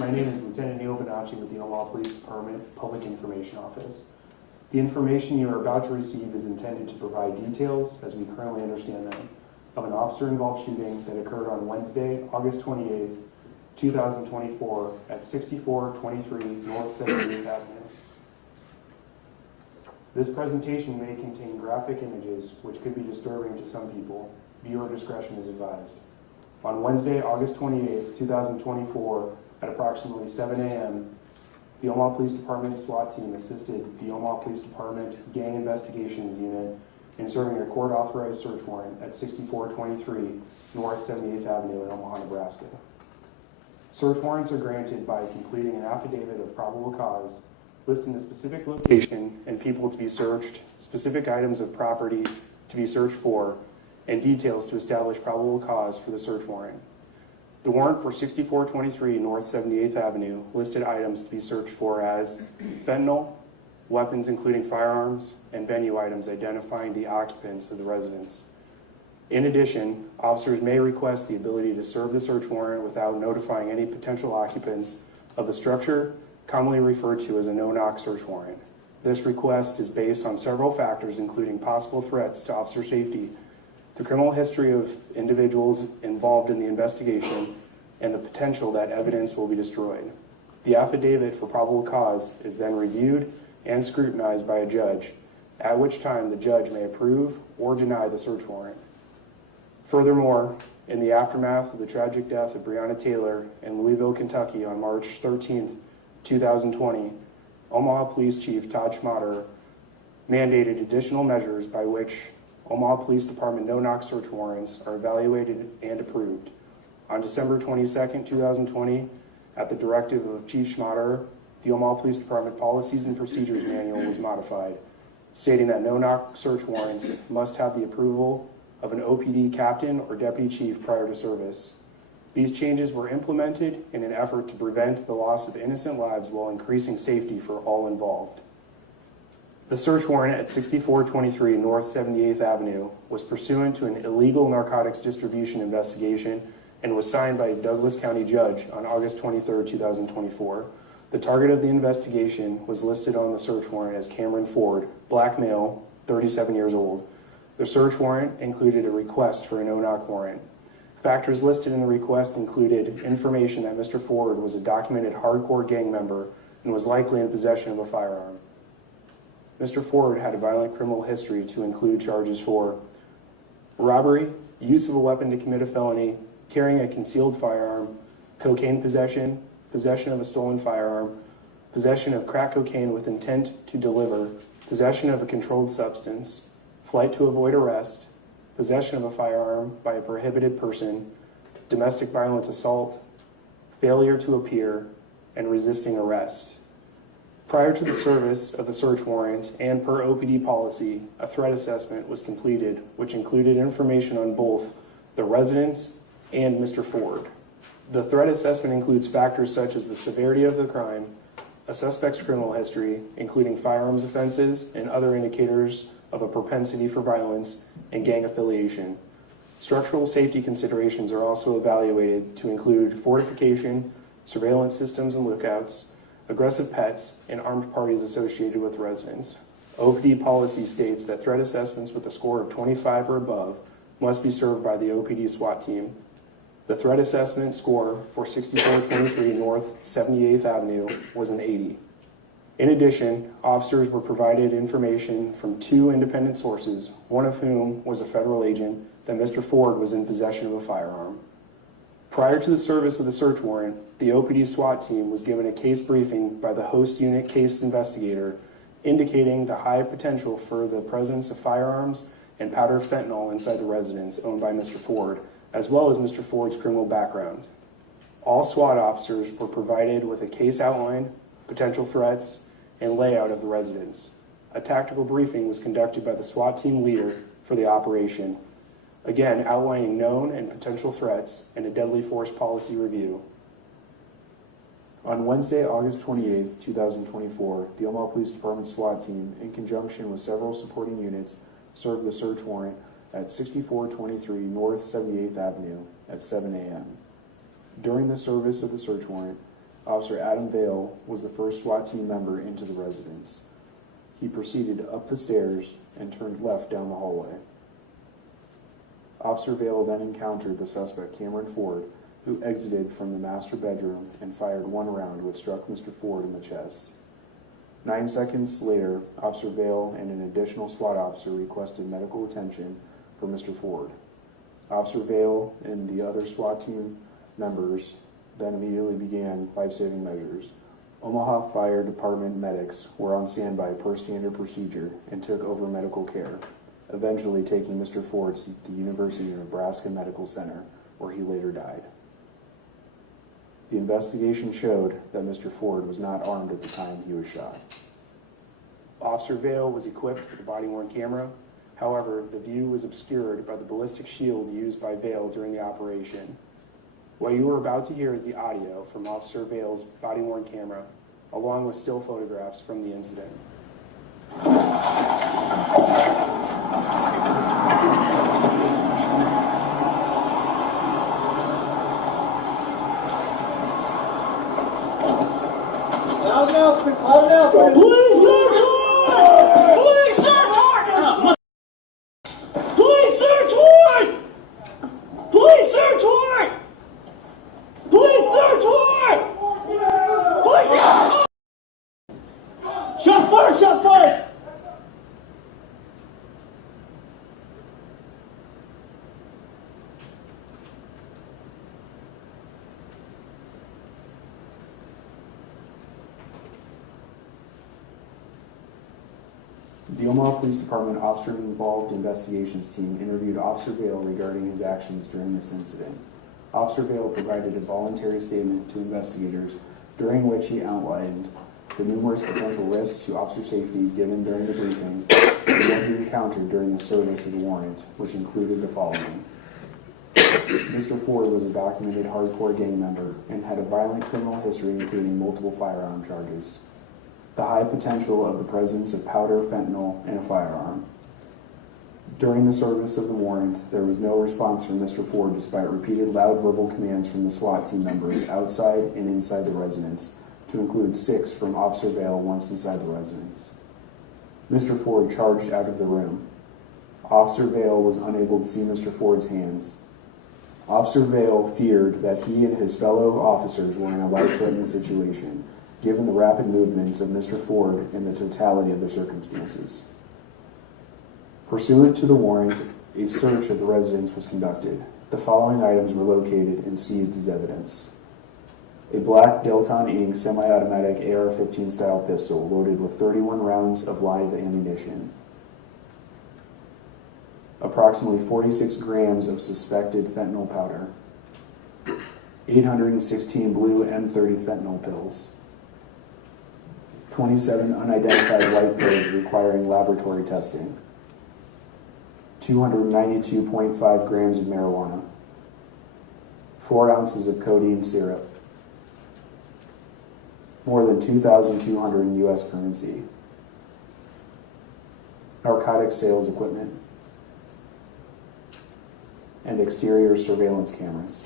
My name is Lieutenant Neil Bonacci with the Omaha Police Department Public Information Office. The information you are about to receive is intended to provide details, as we currently understand them, of an officer-involved shooting that occurred on Wednesday, August 28th, 2024 at 6423 North 78th Avenue. This presentation may contain graphic images which could be disturbing to some people. Viewer discretion is advised. On Wednesday, August 28th, 2024, at approximately 7 a.m., the Omaha Police Department SWAT team assisted the Omaha Police Department Gang Investigations Unit in serving a court-authorized search warrant at 6423 North 78th Avenue in Omaha, Nebraska. Search warrants are granted by completing an affidavit of probable cause, listing the specific location and people to be searched, specific items of property to be searched for, and details to establish probable cause for the search warrant. The warrant for 6423 North 78th Avenue listed items to be searched for as fentanyl, weapons including firearms, and venue items identifying the occupants of the residence. In addition, officers may request the ability to serve the search warrant without notifying any potential occupants of the structure, commonly referred to as a no-knock search warrant. This request is based on several factors, including possible threats to officer safety, the criminal history of individuals involved in the investigation, and the potential that evidence will be destroyed. The affidavit for probable cause is then reviewed and scrutinized by a judge, at which time the judge may approve or deny the search warrant. Furthermore, in the aftermath of the tragic death of Breonna Taylor in Louisville, Kentucky on March 13, 2020, Omaha Police Chief Todd Schmatter mandated additional measures by which Omaha Police Department no-knock search warrants are evaluated and approved. On December 22, 2020, at the directive of Chief Schmatter, the Omaha Police Department Policies and Procedures Manual was modified, stating that no-knock search warrants must have the approval of an OPD captain or deputy chief prior to service. These changes were implemented in an effort to prevent the loss of innocent lives while increasing safety for all involved. The search warrant at 6423 North 78th Avenue was pursuant to an illegal narcotics distribution investigation and was signed by a Douglas County judge on August 23, 2024. The target of the investigation was listed on the search warrant as Cameron Ford, black male, 37 years old. The search warrant included a request for a no-knock warrant. Factors listed in the request included information that Mr. Ford was a documented hardcore gang member and was likely in possession of a firearm. Mr. Ford had a violent criminal history to include charges for robbery, use of a weapon to commit a felony, carrying a concealed firearm, cocaine possession, possession of a stolen firearm, possession of crack cocaine with intent to deliver, possession of a controlled substance, flight to avoid arrest, possession of a firearm by a prohibited person, domestic violence assault, failure to appear, and resisting arrest. Prior to the service of the search warrant and per OPD policy, a threat assessment was completed, which included information on both the residents and Mr. Ford. The threat assessment includes factors such as the severity of the crime, a suspect's criminal history, including firearms offenses and other indicators of a propensity for violence and gang affiliation. Structural safety considerations are also evaluated to include fortification, surveillance systems and lookouts, aggressive pets, and armed parties associated with residents. OPD policy states that threat assessments with a score of 25 or above must be served by the OPD SWAT team. The threat assessment score for 6423 North 78th Avenue was an 80. In addition, officers were provided information from two independent sources, one of whom was a federal agent, that Mr. Ford was in possession of a firearm. Prior to the service of the search warrant, the OPD SWAT team was given a case briefing by the host unit case investigator, indicating the high potential for the presence of firearms and powder fentanyl inside the residence owned by Mr. Ford, as well as Mr. Ford's criminal background. All SWAT officers were provided with a case outline, potential threats, and layout of the residence. A tactical briefing was conducted by the SWAT team leader for the operation, again outlining known and potential threats and a deadly force policy review. On Wednesday, August 28, 2024, the Omaha Police Department SWAT team, in conjunction with several supporting units, served the search warrant at 6423 North 78th Avenue at 7 a.m. During the service of the search warrant, Officer Adam Vale was the first SWAT team member into the residence. He proceeded up the stairs and turned left down the hallway. Officer Vale then encountered the suspect, Cameron Ford, who exited from the master bedroom and fired one round which struck Mr. Ford in the chest. 9 seconds later, Officer Vale and an additional SWAT officer requested medical attention for Mr. Ford. Officer Vale and the other SWAT team members then immediately began life-saving measures. Omaha Fire Department medics were on standby per standard procedure and took over medical care, eventually taking Mr. Ford to the University of Nebraska Medical Center, where he later died. The investigation showed that Mr. Ford was not armed at the time he was shot. Officer Vale was equipped with a body-worn camera. However, the view was obscured by the ballistic shield used by Vale during the operation. What you are about to hear is the audio from Officer Vale's body-worn camera, along with still photographs from the incident. Police search warrant! Police search warrant! Police search warrant! Police search warrant! Police search warrant! Police search warrant! Shots fired! Shots fired! The Omaha Police Department officer-involved investigations team interviewed Officer Vale regarding his actions during this incident. Officer Vale provided a voluntary statement to investigators during which he outlined the numerous potential risks to officer safety given during the briefing and what he encountered during the service of the warrant, which included the following. Mr. Ford was a documented hardcore gang member and had a violent criminal history including multiple firearm charges. The high potential of the presence of powder, fentanyl, and a firearm. During the service of the warrant, there was no response from Mr. Ford despite repeated loud verbal commands from the SWAT team members outside and inside the residence, to include 6 from Officer Vale once inside the residence. Mr. Ford charged out of the room. Officer Vale was unable to see Mr. Ford's hands. Officer Vale feared that he and his fellow officers were in a life-threatening situation, given the rapid movements of Mr. Ford and the totality of the circumstances. Pursuant to the warrant, a search of the residence was conducted. The following items were located and seized as evidence. A black Delton Inc. semi-automatic AR-15 style pistol loaded with 31 rounds of live ammunition. Approximately 46 grams of suspected fentanyl powder. 816 blue M30 fentanyl pills. 27 unidentified white pills requiring laboratory testing. 292.5 grams of marijuana. 4 ounces of codeine syrup. More than 2,200 in U.S. currency. Narcotic sales equipment. And exterior surveillance cameras.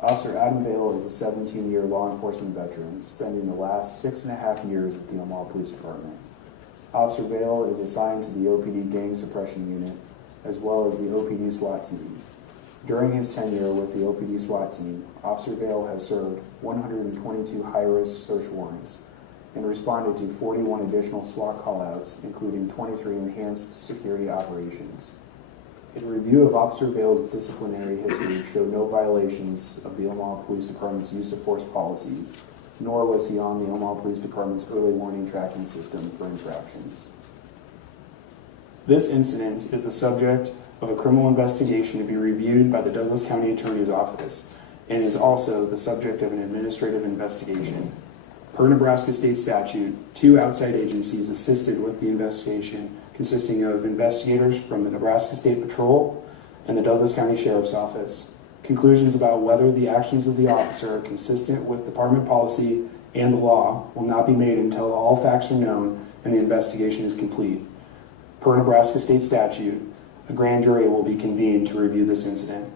Officer Adam Vale is a 17-year law enforcement veteran, spending the last 6.5 years with the Omaha Police Department. Officer Vale is assigned to the OPD Gang Suppression Unit, as well as the OPD SWAT team. During his tenure with the OPD SWAT team, Officer Vale has served 122 high-risk search warrants and responded to 41 additional SWAT callouts, including 23 enhanced security operations. A review of Officer Vale's disciplinary history showed no violations of the Omaha Police Department's use of force policies, nor was he on the Omaha Police Department's early warning tracking system for infractions. This incident is the subject of a criminal investigation to be reviewed by the Douglas County Attorney's Office and is also the subject of an administrative investigation. Per Nebraska state statute, 2 outside agencies assisted with the investigation, consisting of investigators from the Nebraska State Patrol and the Douglas County Sheriff's Office. Conclusions about whether the actions of the officer are consistent with department policy and the law will not be made until all facts are known and the investigation is complete. Per Nebraska state statute, a grand jury will be convened to review this incident.